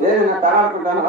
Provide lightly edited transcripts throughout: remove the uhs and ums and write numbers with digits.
ఏది నా తగాడుకుంటాను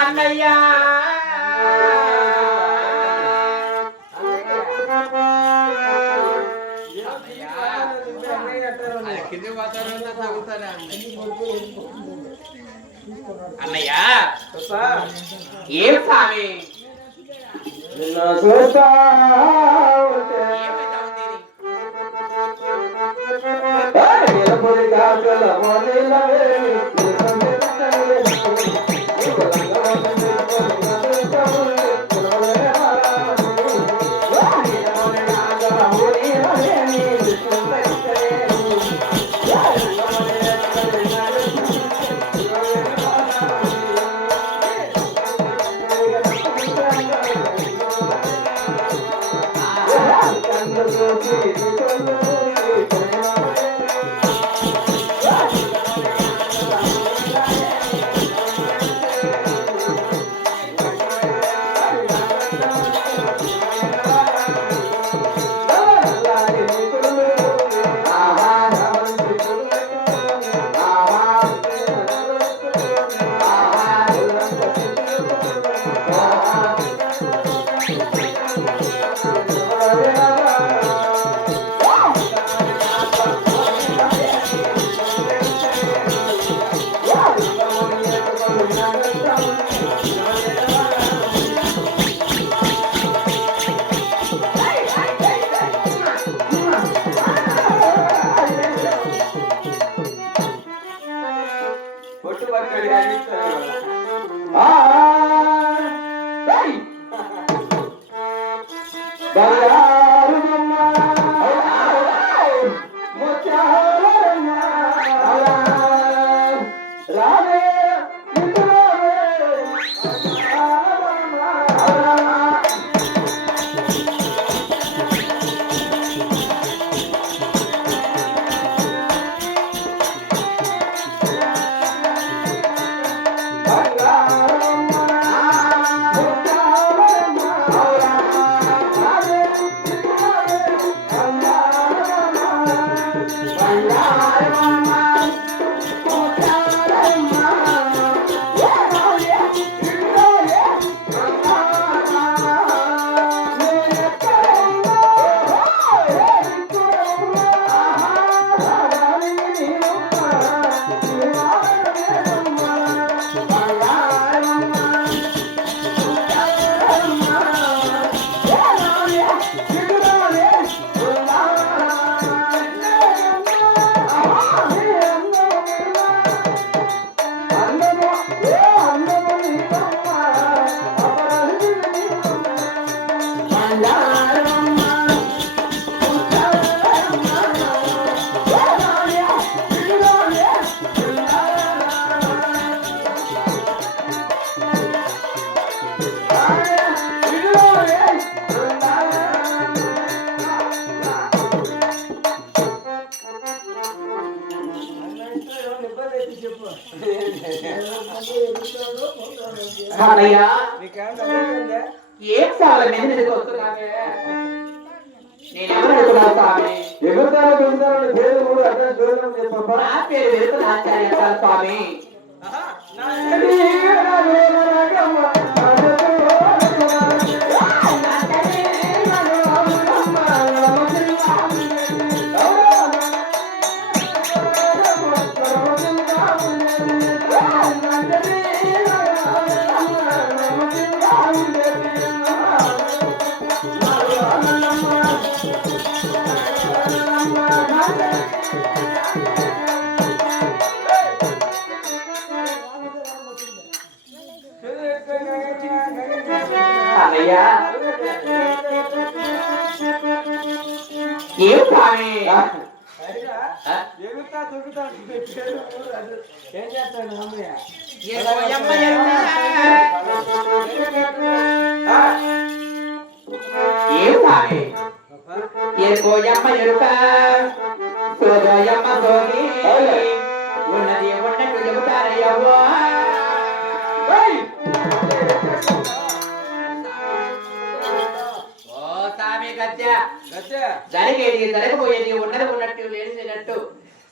అన్నయ్యా అన్నయ్యా ఏం స్వామి ఏం చాలా మెదడు వస్తున్నావే నేనెవరు స్వామి ఎగురుతారో దొరుకుతారో పేరు కూడా అర్థం చూడడం చెప్పబ్బా నా పేరు వెలుగుతాచార్య స్వామి ఏం స్వామి అడిగా ఆ? ఎగురుతా దుక్కుతా పెట్టాడు అది ఏం చేస్తాడు మమ్మీ ఏ పోయమ్మ ఎరుక? ఏం స్వామి ఏ పోయమ్మ ఎరుక సోదయమ్మ సోగి ఉన్నది ఉన్నట్టు చెబుతారయ్యవ్వో ఓ స్వామి గద్య జరిగేది జరగబోయేది ఉన్నది ఉన్నట్టు లేని లేనట్టు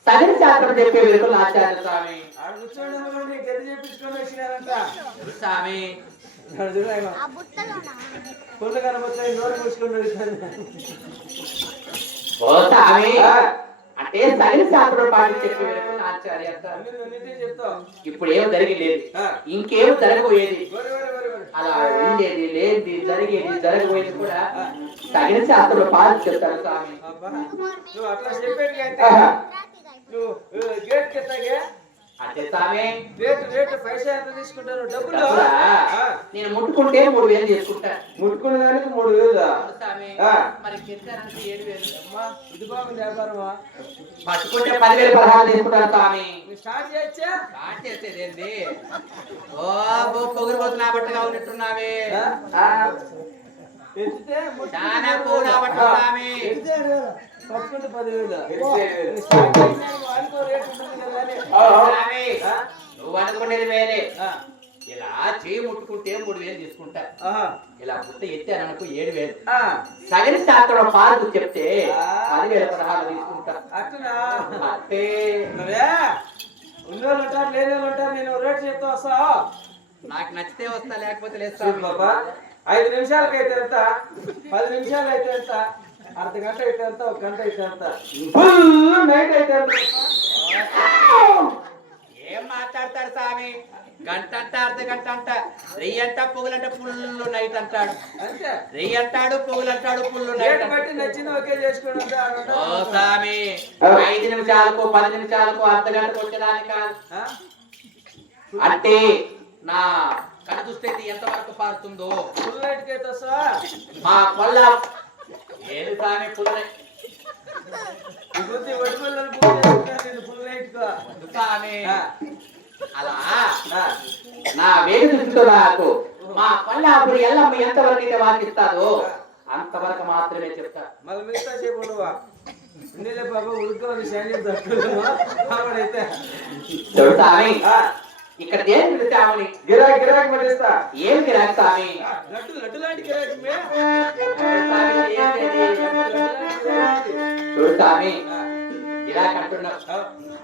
సగం శాస్త్రం చెప్పే వెలుగులు ఆచార్య స్వామి ఆడ కూర్చోండి గది చేపించుకొని వచ్చినారంట స్వామి పుల్లు కనబోతాయి నోరు మూసుకొని ఓ స్వామి అంటే సగం శాస్త్రం పాటి చెప్పే వెలుగులు ఆచార్య చెప్తావు ఇప్పుడు ఏం జరిగలేదు ఇంకేం జరగబోయేది వరి వరి వరి వరి అలా ఉండేది లేనిది జరిగేది జరగబోయేది కూడా సగం శాస్త్రం పాటి చెప్తారు స్వామి అబ్బా నువ్వు అట్లా చెప్పేటి అంటే నువ్వు గేట్ కెత్తాగే అంటే స్వామి రేటు పైసా ఎంత తీసుకుంటారు డబ్బులు డబ్బులా? ఆ, నేను ముట్టుకుంటే 3000 తీసుకుంటా ముట్టుకున్న దానికి 3000 స్వామి ఆ. మరి కిందనంటే 7000 అమ్మా ఇది బాగుంది వ్యాపారమా పట్టుకుంటే 10,000 16 తీసుకుంటాను స్వామి నువ్వు స్టార్ట్ చేయొచ్చా స్టార్ట్ చేసేది ఏంది ఓ పొగిరిపోతున్నా బట్టగా ఉన్నట్టున్నావే ఎత్తితే చాలా కూడా బట్ట స్వామి పట్టుకుంటే 10,000 స్టార్ట్ చేసినాడు అనుకో రేటు ఉంటుంది కదా అని స్వామి ఆ? నువ్వు అనుకునేది వేరే ఆ, ఇలా చేయి ముట్టుకుంటే 3000 తీసుకుంటా ఆహా, ఇలా బుట్ట ఎత్తాను అనుకో 7000 ఆ, సగం శాస్త్రం పార్కు చెప్తే ఆ. 10,000 16 తీసుకుంటా అట్టునా అంటే నువ్వే ఉన్నోళ్ళు ఉంటారు లేని వాళ్ళు ఉంటారు నేను రేటు చెప్తా వస్తా నాకు నచ్చితే వస్తా లేకపోతే లేదు చూడు స్వామి. బాబా 5 నిమిషాలకి అయితే ఎంత 10 నిమిషాలు అయితే ఎంత అర్ధ గంట అయితే ఎంత ఒక గంట అయితే ఎంత ఫుల్ నైట్ అయితే ఎంత ఏం మాట్లాడతాడు స్వామి గంట అంట అర్ధ గంట అంట రెయ్యి అంట పొగులంట పుల్లు నైట్ అంటాడు అంతే రెయ్యి అంటాడు పొగులంటాడు పుల్లు నైట్ రేటు బట్టి నచ్చింది ఒకే చేసుకోండి ఓ స్వామి 5 నిమిషాలకు 10 నిమిషాలకు అర్ధ గంటకు వచ్చేదాని కాదు అంటే నా కళ్ళు చూస్తే ఎంత వరకు పారుతుందో ఫుల్ నైట్ కి అయితే వస్తా మా కొల్ల ఏది స్వామి పుల్ల ఈ బుద్ధి ఒడి పిల్లలు పూజ చేసుకుంటారు నేను ఫుల్ నైట్ కు స్వామి ఆ, అలా ఆ, నా వేడి దృష్టితో నాకు మా కొల్లాపురి ఎల్లమ్మ ఎంతవరకు అయితే వాకిస్తాదో అంతవరకు మాత్రమే చెప్తా మళ్ళీ మిగతా సేపు ఉండవా ఉండేలే బాబా ఉడుకోవాలి శాండిల్ తక్కువ ఆవిడైతే చూడు స్వామి ఆ, ఇక్కడ దేని పిలిచామని గిరాకీ గిరాకీ పట్టిస్తా ఏం గిరాకు స్వామి లడ్డు లాంటి గిరాకీ మే. స్వామి చేసేది. లడ్డు లాంటి గిరాకీ. చూడు స్వామి ఆ, గిరాకు అంటున్నావు ఆ,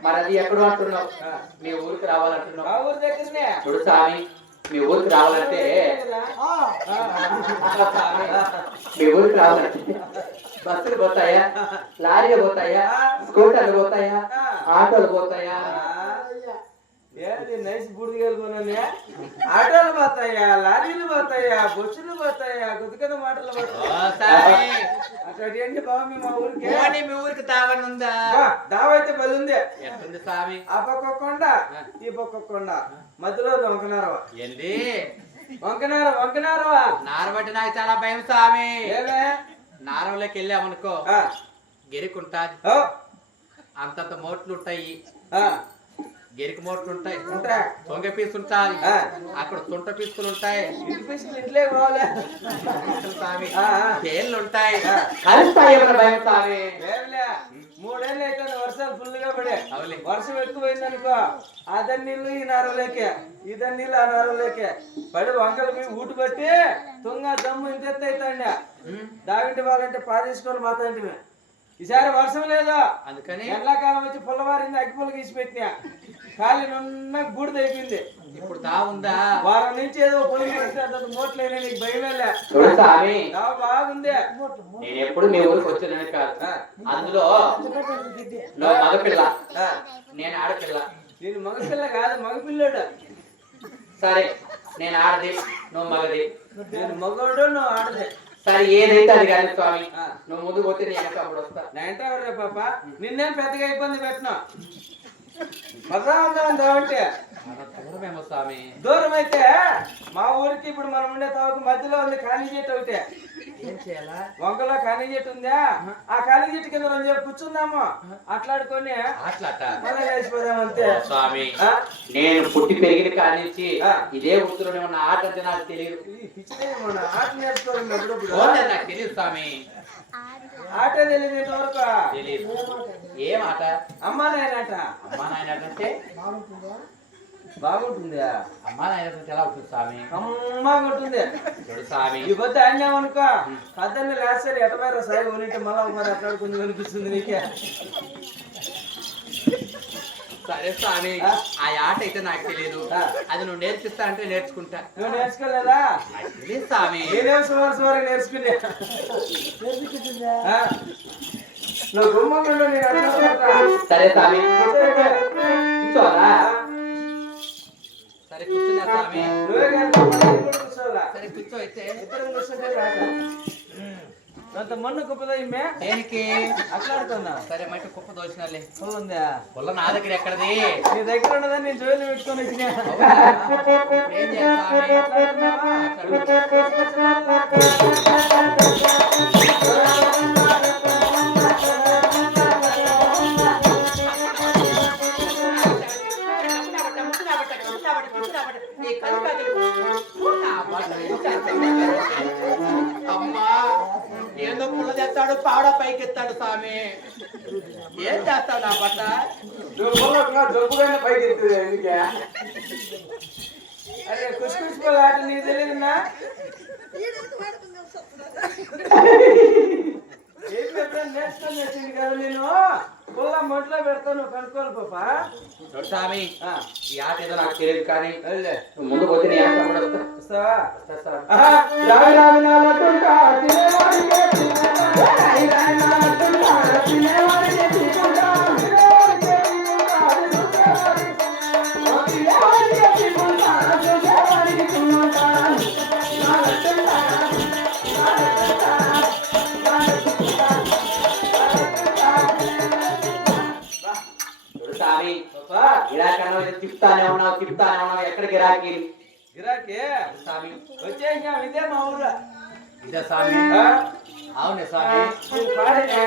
మరి అది ఎక్కడో అంటున్నావు ఆ. మీ ఊరికి రావాలంటున్నావు మా ఊరు దగ్గరనే చూడు స్వామి మీ ఊరికి రావాలంటే ఆ, మీ ఊరికి రావాలంటే బస్సులు పోతాయా లారీలు పోతాయా స్కూటర్లు పోతాయా ఆటోలు పోతాయా ఏంది నైస్ బుడిగలు కొనలే ఆటోలు పోతాయా లారీలు పోతాయా బస్సులు పోతాయా గుద్దుకన్న మాటలు ఓ పోతాయా స్వామి అక్కడ ఏంటి బాబు మీ మా ఊరికి పోనీ మీ ఊరికి తావనుందా దావైతే బలి ఉంది ఎట్టుంది స్వామి ఆ పక్క కొండ ఈ పక్క కొండ మధ్యలో వంకనారవ ఏంది వంకనారవ నారబట్టి నాకు చాలా భయం స్వామి ఏమే నారంలోకి వెళ్ళామనుకో ఆ, గెరికుంటాది ఓ, అంతంత మోట్లు ఉంటాయి ఆ, గెరికి మోట్లు ఉంటాయి ఉంటా. తొంగ పీసు ఉంటాయి ఆ. అక్కడ తుంట పీసులు ఉంటాయి ఇంటి పీసులు ఇంట్లోకి పోవాలి స్వామి ఆ, ఆ. తేళ్ళు ఉంటాయి కలుస్తాయి ఏమైనా భయం స్వామి ఏమిలే 3 ఏళ్ళు అయితే వర్షాలు ఫుల్ గా పడే అవులే. వర్షం ఎక్కువైంది అనుకో ఆ దాని నీళ్ళు ఈ నారలేకే ఈ దాని నీళ్ళు ఆ నారలేకే పడి వంకలు పోయి ఊటు పట్టి తుంగ దమ్ము ఇంత ఎత్తు అవుతాండి దావింటి వాళ్ళంటే పాదేసుకొని పోతాంటి ఈసారి వర్షం లేదు అందుకని ఎండాకాలం వచ్చి పుల్లవారింది అగ్గిపుల్ల గీసి పెట్టినా ఖాళీ నున్న బూడిద అయిపోయింది ఇప్పుడు దా ఉందా వారం నుంచి ఏదో పొలికి మోట్లైనా నీకు భయమేలే చూడు స్వామి దావ బాగుంది నేను ఎప్పుడు మీ ఊరికి వచ్చానని కాదు ఆ, అందులో నువ్వు మగపిల్ల ఆ. నేను ఆడపిల్ల నేను మగపిల్ల కాదు మగపిల్లోడు సరే నేను ఆడది నువ్వు మగది నేను మగోడు నువ్వు ఆడలే సరే ఏదైతే అది కానీ స్వామి ఆ. నువ్వు ముందు పోతే నేను వెనక అప్పుడు వస్తా నా ఎంట ఎవరు పాప నిన్నేం పెద్దగా ఇబ్బంది పెట్టను పదాం దావంటే దూరమేమో స్వామి. దూరం అయితే మా ఊరికి ఇప్పుడు మనం ఉండే తావుకు మధ్యలో ఉంది ఖాళీ చెట్టు ఒకటే. ఏం చేయాలా? వంకలో ఖాళీ చెట్టు ఉందా? ఆ ఖాళీ చెట్టు కింద రెండు చెప్పు కూర్చుందాము, అట్లాడుకొని అట్లాట మళ్ళీ లేచిపోదాం అంతే. స్వామి, ఆ? నేను పుట్టి పెరిగిన కాడి నుంచి ఆ. ఇదే వృత్తిలోనే ఉన్న ఆట అంటే నాకు తెలియదు. ఈ పిచ్చిదే మన ఆట నేర్చుకోవాలి ఎప్పుడప్పుడు. ఓన్లీ నాకు తెలియదు స్వామి. ఆట తెలియదు ఇంతవరకు. తెలియదు. ఏం ఆట? అమ్మా నాయనాట. అమ్మా నాయన అంటే బాగుంటుందా? అమ్మా నాయన అంటే ఎలా ఉంటుంది స్వామి? అమ్మగా ఉంటుంది. చూడు స్వామి, ఈ పొద్దు అన్నామనుకో కద్దన్ని లేస్తారు ఎటమైనా సాయి ఉనింటే మళ్ళా మరి అట్లాడుకుంది అనిపిస్తుంది నీకే. సరే స్వామి, ఆ? ఆ ఆట అయితే నాకు తెలియదు. ఆ. అది నువ్వు నేర్పిస్తా అంటే నేర్చుకుంటా. నువ్వు నేర్చుకోలేదా? నాకు తెలియదు స్వామి. నేనేం సుమారు నేర్చుకునే. ఆ? నువ్వు గుమ్మంలో నేను అట్లా సరే స్వామి, కూర్చోవాలా? సరే కూర్చున్నా స్వామి. నువ్వే కాదు కూర్చోవాలా? సరే కూర్చో అయితే. ఇద్దరం కూర్చుంటే రాక అంత మన్ను కుప్పదా ఇమ్మే దేనికి? అట్లాడుతున్నా. సరే మట్టి కుప్ప దోచినాలే. ఉందా? పుల్ల నా దగ్గర ఎక్కడది? నీ దగ్గర ఉన్నదని నేను జోలు పెట్టుకొని వచ్చినా. ఇప్పుడు ఏం చేయాలి స్వామి? అమ్మా, ఏందో పుల్ల తెస్తాడు, పాడ పైకి ఎత్తాడు స్వామి. ఏం చేస్తావు నా బట్ట? జబ్బుగానే పైకి ఎత్తుంది ఎందుకే? అరే కుష్కుష్పల్ ఆట నీకు తెలియదున్నా? ఏం ఎప్పుడైనా నేర్చుకొని వచ్చింది కదా నేను. పుల్ల మొట్లో పెడతాను కనుక్కోవాలి పాప. చూడు స్వామి, ఆ, ఈ ఆట ఏదో నాకు తెలియదు కానీ అదిలే. నువ్వు ముందు పోతే నీ ఆట కూడా వస్తా. వస్తావా? వస్తా స్వామి. ఆహా, రావి రావి నాలకుంటా, తినేవాడికే తినేవా. రావి రావి నాలకుంటా, తినేవాడికే తినుకుంటా. తినేవాడికే తినుకుంటా, తినేవాడికే తినుకుంటా. తినేవాడికే తినుకుంటా. నాలకుంటా, నాలకుంటా, నాలకుంటా, నాలకుంటా. చూడు స్వామి, పాపా, గిరాకీ తిప్పుతానే ఉన్నావు ఎక్కడ గిరాకీ? గిరాకీ స్వామి, వచ్చేసాం. ఇదే మా ఊరు. ఇదే స్వామి. ఆ? అవునే స్వామి. నేను పాడినా.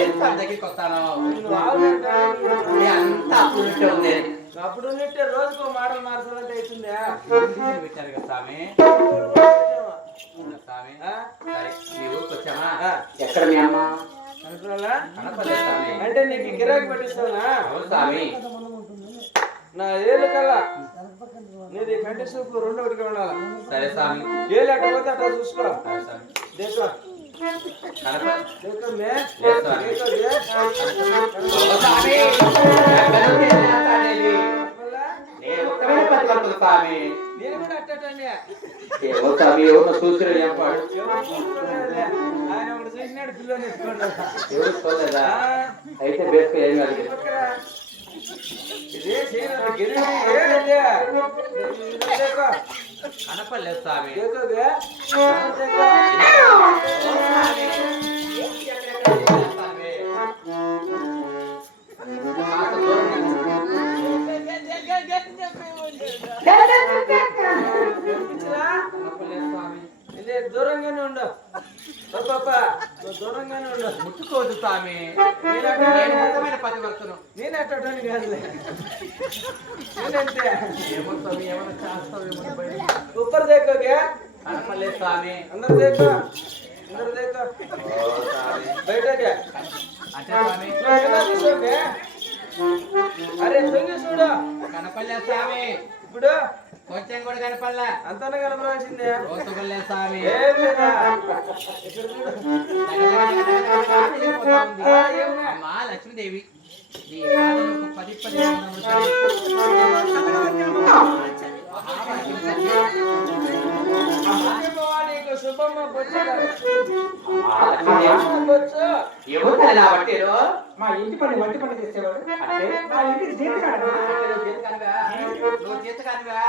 ఏం స్వామి దగ్గరికి వస్తాను? నువ్వు ఆవులంటే ఇది అంతా అప్పుడుంటే ఉంది. అప్పుడు ఉన్నట్టే రోజుకో మోడల్ మార్చాలంటే అవుతుందా? డీజిల్ పెట్టారు కదా స్వామి. అవునా స్వామి? ఆ? సరే, మీ ఊరికి వచ్చామా? ఆ. ఎక్కడ మీ అమ్మ? అనుకున్నాలా? కనపడలేదు స్వామి. అంటే నీకు గిరాకీ పట్టిస్తానా? అవును స్వామి. నా ఏళ్ళు కల్లా నీది కంటి సూపు రెండు ఒకటిగా ఉండాలి. సరే స్వామి. ఏ లేకపోతే అట్లా చూసుకో. సరే స్వామి. దేకో కనపడ- దేకో మే లేదు స్వామి. దేకో దే. ఓ స్వామి, ఎక్కడ ఉంది ఈ ఆట అనేది? మళ్ళా నేను ఒక్కడే పట్టుకుంటుంది స్వామి. నేను కూడా అట్టండి. ఏమో స్వామి, ఎవరినో చూసిరా చెప్పాడు. ఆయన ఒకటి చూసినాడు పిల్లని ఎత్తుకున్నాడు. ఎవరు చూడలేదా? ఆ, అయితే బేస్కో ఏం కాదు. పక్కరా. ఇదే చేయలేదు గిరి ఏదే దేకో కనపడలేదు స్వామి. దేకో దే దేకో. ఇదే దూరంగానే ఉండు పాప, నువ్వు దూరంగానే ఉండు. ముట్టుకోవద్దు స్వామి. నేను నిజమైన పతివర్తను. నేను అట్టని కాదులే, నేనంతే. ఏమో స్వామి, ఏమైనా చేస్తావు ఏమో భయం. ऊपर देखोगे? కనపడలేదు స్వామి. अंदर देखो, अंदर देखो. ఓ స్వామి. बैठोगे? అంటే స్వామి, ఎలా చూసోगे? అరే తొంగి చూడు. కనపడలేదు స్వామి. ఇప్పుడు కొంచెం కూడా కనపడలే. అంతనే కనపడాల్సిందే. రోతుగలేదు స్వామి. ఏం లేదా? ఇక్కడ చూడు. వెళ్ళిపోతా ఉంది. ఆ, ఏం లే. అమ్మా లక్ష్మీదేవి, నీ పాదములకు 10 అమ్మకి భవానీకు శుభమ్మ బొచ్చుగా. లక్ష్మీదేవి, బొచ్చు. ఎవరు నా బట్టేరు? మా ఇంటి పని వంటి పని చేసేవాడు అంటే మా ఇంటికి జీతకాడు అంటే నువ్వు చేత కానివా?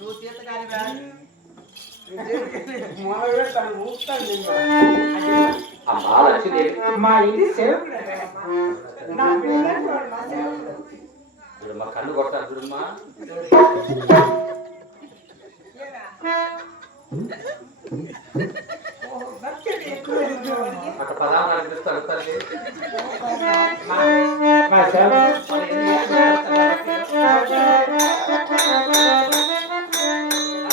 నువ్వు చేత కానివా? నువ్వు చేత కానివా? మొదలు తను మూస్తాను నిన్ను. అమ్మా లక్ష్మీదేవి మా ఇంటి సేవకుడు నా పిల్లలంటే వాడు మా సేవకుడు. చూడమ్మా కన్ను కొట్టారు చూడమ్మా ఓ, భక్తుడు ఎక్కువ ఎదుగుతాడు. అక్కడ పదాలు అనిపిస్తారు తల్లి మా సేవకుడు. మరి ఎందుకు చేస్తున్నారు?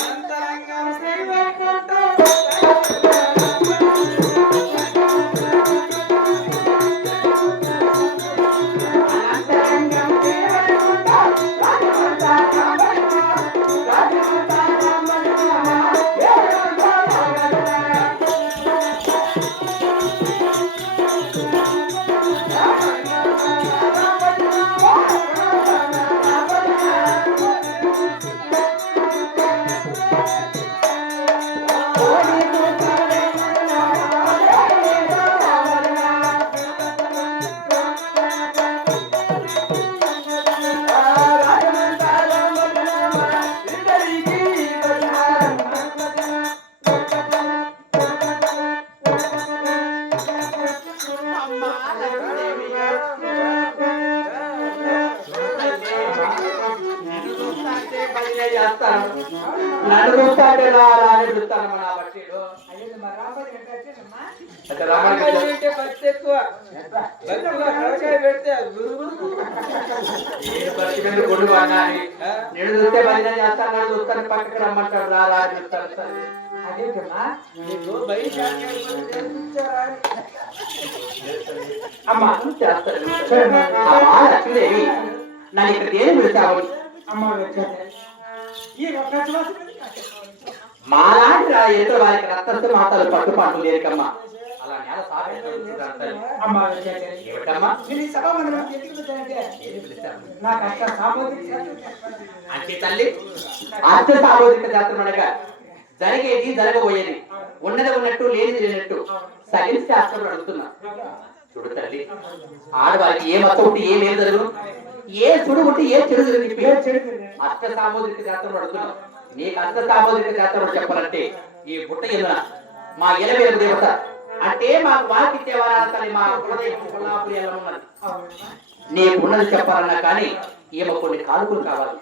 అంతరంగం శ్రీవైకుంఠం నన్ను చూస్తాడే రారా అని పిలుస్తానమ్మా నా బట్టీడు అయ్యో, మా రాబోయే ఎట్లా వచ్చేదమ్మా? అయితే రమ్మని అమ్మాయి పిలుస్తా. అంటే భక్తి ఎక్కువ భక్తిలో కలకాయ పెడితే నేను బట్టి మీద గుండు కొనాలి. నేను చూస్తే భజన చేస్తాను నన్ను చూస్తాను పక్కకి రమ్మంటాడు రారా అని పిలుస్తాను సరే. అదేంటమ్మా? నీకు బయట అమ్మా చేస్తాను. చూడమ్మా. అమ్మా లక్ష్మీదేవి నన్ను ఇక్కడ ఏం పిలుస్తావు అమ్మ వచ్చేది. ఈ ఒక్క శ్వాస మాలాంటి ఏదో వారికి రక్తస్థ మాతలు పట్టుపాటు లేకమ్మా అలా నేల అమ్మ వచ్చేది. ఏమిటమ్మా నేను ఈ సభ మందిరం ఎందుకు వచ్చానంటే ఏం పిలుస్తాను నా కష్ట సామోదిక అంటే తల్లి అర్థ సామూహిక జాతర అనగా జరిగేది జరగబోయేది ఉన్నది ఉన్నట్టు లేనిది లేనట్టు సైన్స్ శాస్త్రం అడుగుతున్నా చూడు తల్లి ఆడవారికి ఏ మతం ఉంటే ఏ లేదు జరుగును ఏ చెడు ఉంటే ఏ చెడు జరుగుతుంది అర్థ సామూహిక జాతర అడుగుతున్నా నీకు అర్థ సామూహిక జాతర చెప్పాలంటే ఈ బుట్ట ఎదున మా ఎలవేలు దేవత అంటే మాకు వాకిచ్చే వారాలి మా కులదైవం కొల్లాపురి ఎలా ఉన్నది నీకున్నది చెప్పాలన్నా కానీ ఈమె కొన్ని కానుకలు కావాలి.